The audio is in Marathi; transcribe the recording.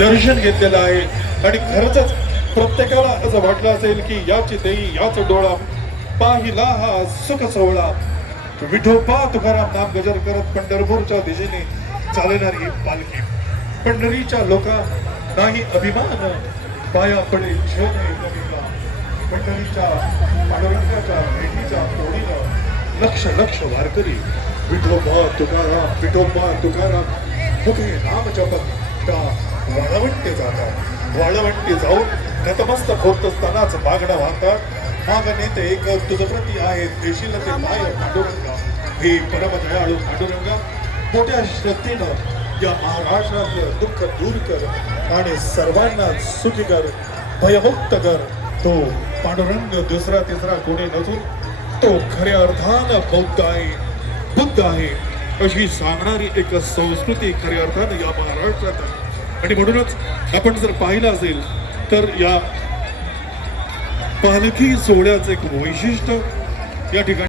दर्शन घेतलेलं आहे. आणि खरंच प्रत्येकाला असं वाटलं असेल की याची देई याच डोळा पाहिला हा सुख सोहळा. विठोपा तुकाराम नाम गजर करत पंढरपूरच्या दिशेने चालणारी पालखी. पंढरीच्या लोका नाही अभिमान पाया पडे पंढरीच्या पांडुरंगाच्या भेटीच्या तोडीला लक्ष लक्ष वारकरी विठोबा तुकाराम विठोबा तुकाराम मुखे नाम जपत वाळवंटे जातात वाळवंटे जाऊन गतमस्त होत असतानाच मागणं वाहतात. माग नेते एक तुझप्रती आहे. देशील ते माय पांडुरंगा. हे परमदयाळू पांडुरंगा मोठ्या श्रद्धेनं या महाराष्ट्रातलं दुःख दूर कर आणि सर्वांना सुखी कर. भयमुक्त कर. तो पांडुरंग दुसरा तिसरा कोणी नसून तो खऱ्या अर्थानं बौद्ध आहे. बुद्ध आहे. अशी सांगणारी एक संस्कृती खऱ्या अर्थानं या महाराष्ट्रात आहे. आणि म्हणूनच आपण जर पाहिलं असेल तर या पालखी सोहळ्याचं एक वैशिष्ट्य या ठिकाणी